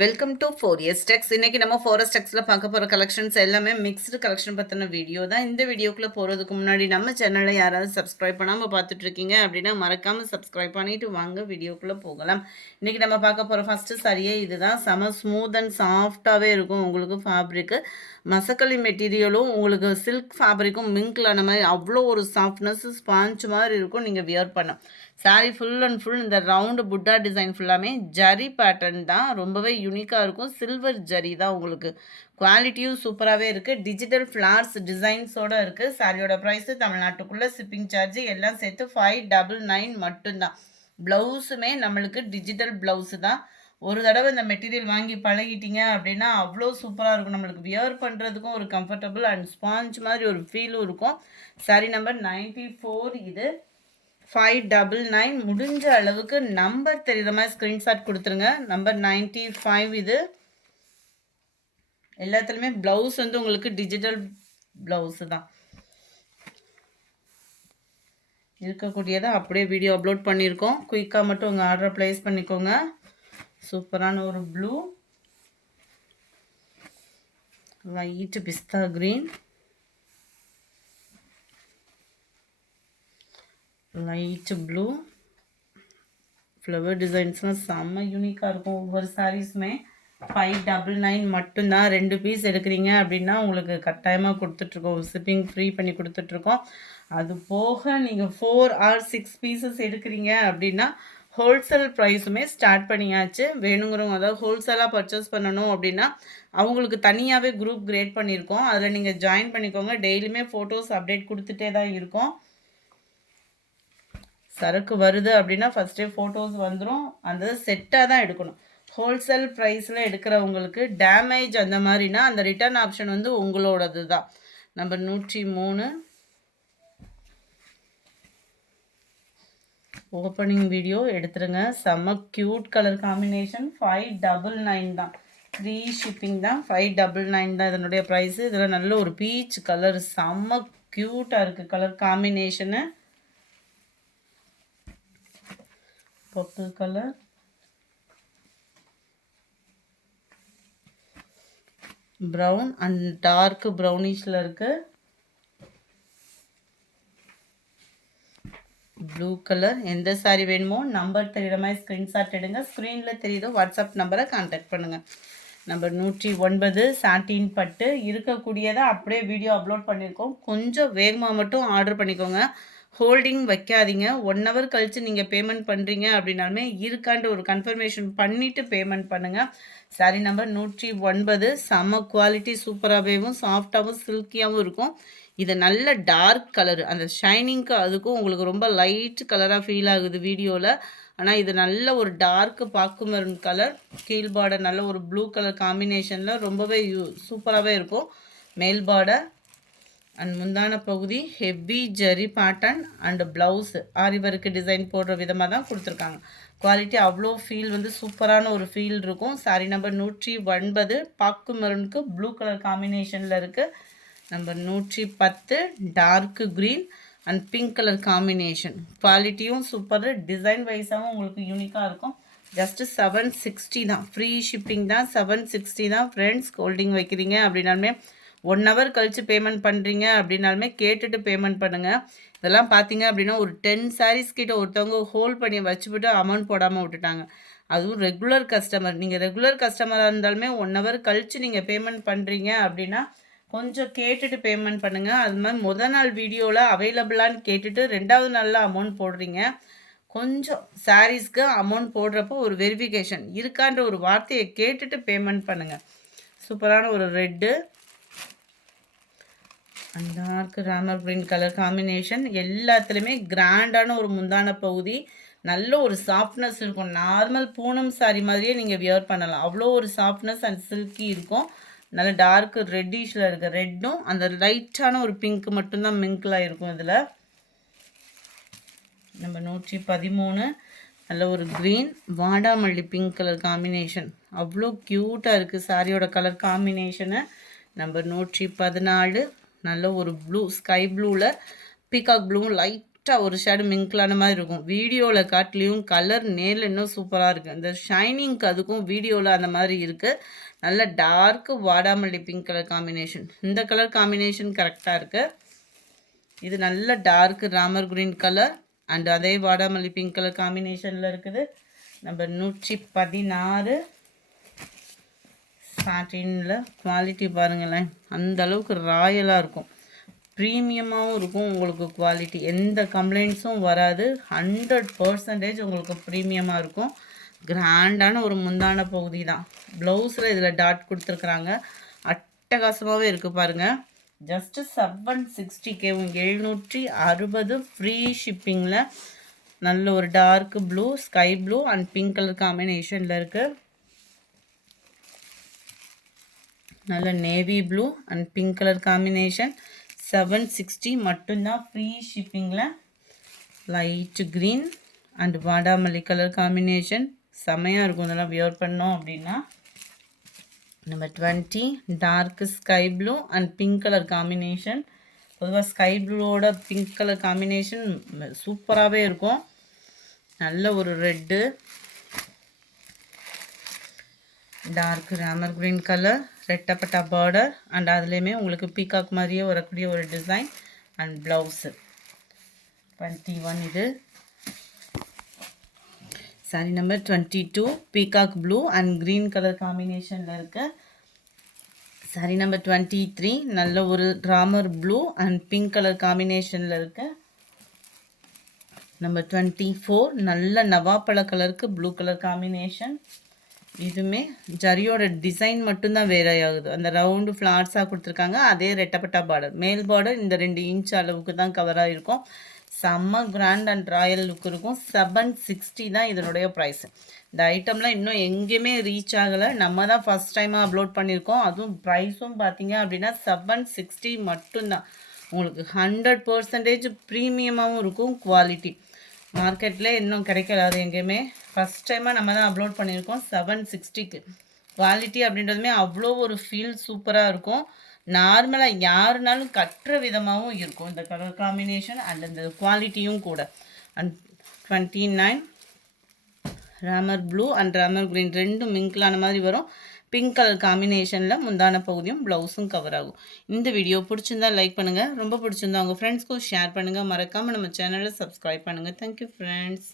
Welcome to 4S Techs. இன்னைக்கு நம்ம 4S Techsல பார்க்க போகிற கலெக்ஷன்ஸ் எல்லாமே மிக்ஸ்டு கலெக்ஷன் பற்றின வீடியோ தான். இந்த வீடியோக்குள்ளே போகிறதுக்கு முன்னாடி நம்ம சேனலை யாராவது சப்ஸ்கிரைப் பண்ணாமல் பார்த்துட்டு இருக்கீங்க அப்படின்னா மறக்காமல் சப்ஸ்கிரைப் பண்ணிட்டு வாங்க வீடியோக்குள்ளே போகலாம். இன்றைக்கி நம்ம பார்க்க போகிற ஃபஸ்ட்டு சரியே இதுதான். செம ஸ்மூத் அண்ட் சாஃப்டாகவே இருக்கும். உங்களுக்கு ஃபேப்ரிக்கு மசக்களி மெட்டீரியலும் உங்களுக்கு சில்க் ஃபேப்ரிக்கும் மிங்க்லான மாதிரி அவ்வளோ ஒரு சாஃப்ட்னஸ் ஸ்பாஞ்ச் மாதிரி இருக்கும். நீங்கள் வியர் பண்ண சாரீ ஃபுல் அண்ட் ஃபுல் இந்த ரவுண்டு புட்டா டிசைன் ஃபுல்லாமே ஜரி பேட்டர்ன் தான். ரொம்பவே யூனிக்காக இருக்கும். சில்வர் ஜரி தான். உங்களுக்கு குவாலிட்டியும் சூப்பராகவே இருக்குது. டிஜிட்டல் ஃப்ளார்ஸ் டிசைன்ஸோடு இருக்குது. சாரியோட ப்ரைஸு தமிழ்நாட்டுக்குள்ளே ஷிப்பிங் சார்ஜ் எல்லாம் சேர்த்து 599 மட்டும்தான். ப்ளவுஸுமே நம்மளுக்கு டிஜிட்டல் ப்ளவுஸு தான். ஒரு தடவை இந்த மெட்டீரியல் வாங்கி பழகிட்டீங்க அப்படின்னா அவ்வளோ சூப்பராக இருக்கும். நம்மளுக்கு வியர் பண்ணுறதுக்கும் ஒரு கம்ஃபர்டபுள் அண்ட் ஸ்பாஞ்ச் மாதிரி ஒரு ஃபீலும் இருக்கும். சாரி நம்பர் 94 இது 599. முடிஞ்ச அளவுக்கு நம்பர் தெரியுற மாதிரி ஸ்க்ரீன்ஷாட் கொடுத்துருங்க. நம்பர் 95 இது. எல்லாத்துலேயுமே ப்ளவுஸ் வந்து உங்களுக்கு டிஜிட்டல் ப்ளவுஸு தான் இருக்கக்கூடியதை அப்படியே வீடியோ அப்லோட் பண்ணியிருக்கோம். குயிக்காக மட்டும் உங்கள் ஆர்டரை ப்ளேஸ் பண்ணிக்கோங்க. சூப்பரான ஒரு ப்ளூ, லைட்டு பிஸ்தா க்ரீன், லைட்டு ப்ளூ. ஃப்ளவர் டிசைன்ஸ்லாம் செம்ம யூனிக்காக இருக்கும். ஒவ்வொரு சாரீஸுமே 599 மட்டும்தான். 2 பீஸ் எடுக்கிறீங்க அப்படின்னா உங்களுக்கு கட்டாயமாக கொடுத்துட்ருக்கோம். ஷிப்பிங் ஃப்ரீ பண்ணி கொடுத்துட்ருக்கோம். அது போக நீங்கள் 4 or 6 பீசஸ் எடுக்கிறீங்க அப்படின்னா ஹோல்சேல் ப்ரைஸுமே ஸ்டார்ட் பண்ணியாச்சு. வேணுங்கிறவங்க அதாவது ஹோல்சேலாக பர்ச்சேஸ் பண்ணணும் அப்படின்னா அவங்களுக்கு தனியாகவே குரூப் கிரியேட் பண்ணியிருக்கோம். அதில் நீங்கள் ஜாயின் பண்ணிக்கோங்க. டெய்லியுமே ஃபோட்டோஸ் அப்டேட் கொடுத்துட்டே தான் இருக்கோம். சரக்கு வருது அப்படின்னா ஃபஸ்ட்டே ஃபோட்டோஸ் வந்துடும். அந்த செட்டாக தான் எடுக்கணும். ஹோல்சேல் ப்ரைஸில் எடுக்கிறவங்களுக்கு டேமேஜ் அந்த மாதிரினா அந்த ரிட்டர்ன் ஆப்ஷன் வந்து உங்களோடது தான். நம்பர் 103 ஓப்பனிங் வீடியோ எடுத்துருங்க. செம்ம க்யூட் கலர் காம்பினேஷன். 599 தான். ஃப்ரீ ஷிப்பிங் தான். 599 தான் இதனுடைய ப்ரைஸு. இதில் நல்ல ஒரு பீச் கலர் செம்ம க்யூட்டாக இருக்குது colour combination. Purple colour, brown and dark ப்ரௌனிஷில் இருக்குது. Blue colour. எந்த சாரி வேணுமோ நம்பர் தெரிகிற மாதிரி ஸ்க்ரீன்ஷாட் எடுங்க. ஸ்க்ரீனில் தெரியுதோ வாட்ஸ்அப் நம்பரை கான்டாக்ட் பண்ணுங்கள். நம்பர் 109 சாட்டின் பட்டு. இருக்கக்கூடியதை அப்படியே வீடியோ அப்லோட் பண்ணியிருக்கோம். கொஞ்சம் வேகமாக மட்டும் ஆர்டர் பண்ணிக்கோங்க. ஹோல்டிங் வைக்காதீங்க. 1 hour கழித்து நீங்கள் பேமெண்ட் பண்ணுறீங்க அப்படின்னாலுமே இருக்காண்டு ஒரு கன்ஃபர்மேஷன் பண்ணிவிட்டு பேமெண்ட் பண்ணுங்கள். Sorry number 109. செம்ம குவாலிட்டி சூப்பராகவேவும் சாஃப்டாகவும் சில்கியாகவும் இருக்கும். இது நல்ல டார்க் கலரு. அந்த ஷைனிங்க்கு அதுக்கும் உங்களுக்கு ரொம்ப லைட் கலராக ஃபீல் ஆகுது வீடியோவில். ஆனால் இது நல்ல ஒரு டார்க்கு பாக்கு மெரூன் கலர். கீழ் பார்டர் நல்ல ஒரு ப்ளூ கலர் காம்பினேஷனில் ரொம்பவே சூப்பராகவே இருக்கும். மேல் பார்டர் அண்ட் முந்தான பகுதி heavy zari pattern and blouse aari work design போடுற விதமாக தான் கொடுத்துருக்காங்க. குவாலிட்டி அவ்வளோ ஃபீல் வந்து சூப்பரான ஒரு ஃபீல் இருக்கும். சாரி நம்பர் 109 பாக்கு மெரூனுக்கு ப்ளூ கலர் காம்பினேஷனில் இருக்குது. Number 110 dark green and pink colour combination. குவாலிட்டியும் சூப்பர், டிசைன் வைஸாகவும் உங்களுக்கு யூனிக்காக இருக்கும். ஜஸ்ட்டு 760 தான். ஃப்ரீ ஷிப்பிங் தான். 760 தான் ஃப்ரெண்ட்ஸ். ஹோல்டிங் வைக்கிறீங்க அப்படின்னாலுமே 1 hour கழித்து பேமெண்ட் பண்ணுறீங்க அப்படின்னாலுமே கேட்டுட்டு பேமெண்ட் பண்ணுங்கள். இதெல்லாம் பார்த்தீங்க அப்படின்னா ஒரு 10 sarees கிட்ட ஒருத்தவங்க ஹோல்ட் பண்ணி வச்சுவிட்டு அமௌண்ட் போடாமல் விட்டுட்டாங்க. அதுவும் ரெகுலர் கஸ்டமர். நீங்கள் ரெகுலர் கஸ்டமராக இருந்தாலுமே 1 hour கழித்து நீங்கள் பேமெண்ட் பண்ணுறீங்க அப்படின்னா கொஞ்சம் கேட்டுட்டு பேமெண்ட் பண்ணுங்கள். அது மாதிரி முதல் நாள் வீடியோவில் அவைலபிளான்னு கேட்டுட்டு 2வது நாளில் அமௌண்ட் போடுறீங்க. கொஞ்சம் சாரீஸ்க்கு அமௌண்ட் போடுறப்போ ஒரு வெரிஃபிகேஷன் இருக்கான்ற ஒரு வார்த்தையை கேட்டுட்டு பேமெண்ட் பண்ணுங்கள். சூப்பரான ஒரு red and dark Ramar green colour combination. எல்லாத்துலேயுமே கிராண்டான ஒரு முந்தான பகுதி. நல்ல ஒரு சாஃப்ட்னஸ் இருக்கும். நார்மல் பூனம் சாரி மாதிரியே நீங்கள் வியர் பண்ணலாம். அவ்வளோ ஒரு சாஃப்ட்னஸ் அண்ட் சில்கி இருக்கும். நல்ல டார்க் ரெட்டிஷில் இருக்க ரெட்டும் அந்த லைட்டான ஒரு பிங்க் மட்டும்தான் மிங்கிளாக இருக்கும். இதில் நம்ம 113 நல்ல ஒரு க்ரீன் வாடாமல்லி பிங்க் கலர் காம்பினேஷன். அவ்வளோ க்யூட்டாக இருக்குது சாரியோட கலர் காம்பினேஷனு. நம்பர் 114 நல்ல ஒரு ப்ளூ ஸ்கை ப்ளூவில் பீகாக் ப்ளூவும் லைட் லைட்டாக ஒரு ஷேடு மிங்கிளான மாதிரி இருக்கும். வீடியோவில் காட்டிலையும் கலர் நேரில் இன்னும் சூப்பராக இருக்குது. இந்த ஷைனிங்க்கு அதுக்கும் வீடியோவில் அந்த மாதிரி இருக்குது. நல்ல டார்க்கு வாடாமல்லி பிங்க் கலர் காம்பினேஷன். இந்த கலர் காம்பினேஷன் கரெக்டாக இருக்குது. இது நல்ல dark Ramar green colour and அதே வாடாமல்லி பிங்க் கலர் காம்பினேஷனில் இருக்குது. நம்பர் 116 சாட்டினில். குவாலிட்டி பாருங்களேன், அந்த அளவுக்கு ராயலாக இருக்கும், ப்ரீமியமாகவும் இருக்கும். உங்களுக்கு குவாலிட்டி எந்த கம்ப்ளைண்ட்ஸும் வராது. 100% உங்களுக்கு ப்ரீமியமாக இருக்கும். கிராண்டான ஒரு முந்தான பகுதி தான். ப்ளவுஸில் இதில் டாட் கொடுத்துருக்குறாங்க. அட்டகாசமாகவே இருக்குது பாருங்கள். ஜஸ்ட்டு 760 760 ஃப்ரீ ஷிப்பிங்கில். நல்ல ஒரு dark blue, sky blue and pink colour காம்பினேஷனில் இருக்குது. நல்ல navy blue and pink colour combination. 760 மட்டும்தான் ஃப்ரீ ஷிப்பிங்கில். லைட் க்ரீன் அண்ட் வாடாமல்லி கலர் காம்பினேஷன் செம்மையாக இருக்கும் இதெல்லாம் வியர் பண்ணோம் அப்படின்னா. Number 20 dark sky blue and pink colour combination. பொதுவாக ஸ்கை ப்ளூவோட பிங்க் கலர் காம்பினேஷன் சூப்பராகவே இருக்கும். நல்ல ஒரு red, dark Ramar green colour, ரெட்டப்பட்டா பார்டர் அண்ட் அதுலேயுமே உங்களுக்கு பீகாக் மாதிரியே வரக்கூடிய ஒரு டிசைன் அண்ட் ப்ளவுஸு. 21 இது. Sorry number 22 peacock blue and green colour காம்பினேஷனில் இருக்குது. சாரி நம்பர் 23 நல்ல ஒரு Ramar blue and pink colour காம்பினேஷனில் இருக்குது. நம்பர் 24 நல்ல நவாப்பழ கலருக்கு ப்ளூ கலர் காம்பினேஷன். இதுவுமே ஜரியோட டிசைன் மட்டும்தான் வேற ஆகுது. அந்த ரவுண்டு ஃப்ளார்ஸாக கொடுத்துருக்காங்க. அதே ரெட்டப்பட்டா பார்டர், மேல் பார்டர் இந்த 2 இன்ச் அளவுக்கு தான் கவராக இருக்கும். செம்ம கிராண்ட் அண்ட் ராயல் லுக் இருக்கும். 760 தான் இதனுடைய ப்ரைஸ். இந்த ஐட்டம்லாம் இன்னும் எங்கேயுமே ரீச் ஆகலை. நம்ம தான் ஃபஸ்ட் டைமாக அப்லோட் பண்ணியிருக்கோம். அதுவும் ப்ரைஸும் பார்த்தீங்க அப்படின்னா 760 மட்டும்தான். உங்களுக்கு 100% ப்ரீமியமாகவும் இருக்கும். குவாலிட்டி மார்க்கெட்டில் இன்னும் கிடைக்கல, அது எங்கேயுமே ஃபஸ்ட் டைமாக நம்ம தான் அப்லோட் பண்ணியிருக்கோம். 760க்கு குவாலிட்டி அப்படின்றதுமே அவ்வளோ ஒரு ஃபீல் சூப்பராக இருக்கும். நார்மலாக யாருனாலும் கட்டுற விதமாகவும் இருக்கும் இந்த கலர் காம்பினேஷன் அண்ட் இந்த குவாலிட்டியும் கூட. And 29 Ramar blue and Ramar green ரெண்டும் மிங்கிளான மாதிரி வரும். பிங்க் கலர் காம்பினேஷனில் முந்தான பகுதியும் ப்ளவுஸும் கவர் ஆகும். இந்த வீடியோ பிடிச்சிருந்தா லைக் பண்ணுங்கள். ரொம்ப பிடிச்சிருந்தா உங்கள் ஃப்ரெண்ட்ஸ்க்கும் ஷேர் பண்ணுங்கள். மறக்காமல் நம்ம சேனலை சப்ஸ்கிரைப் பண்ணுங்கள். Thank you friends.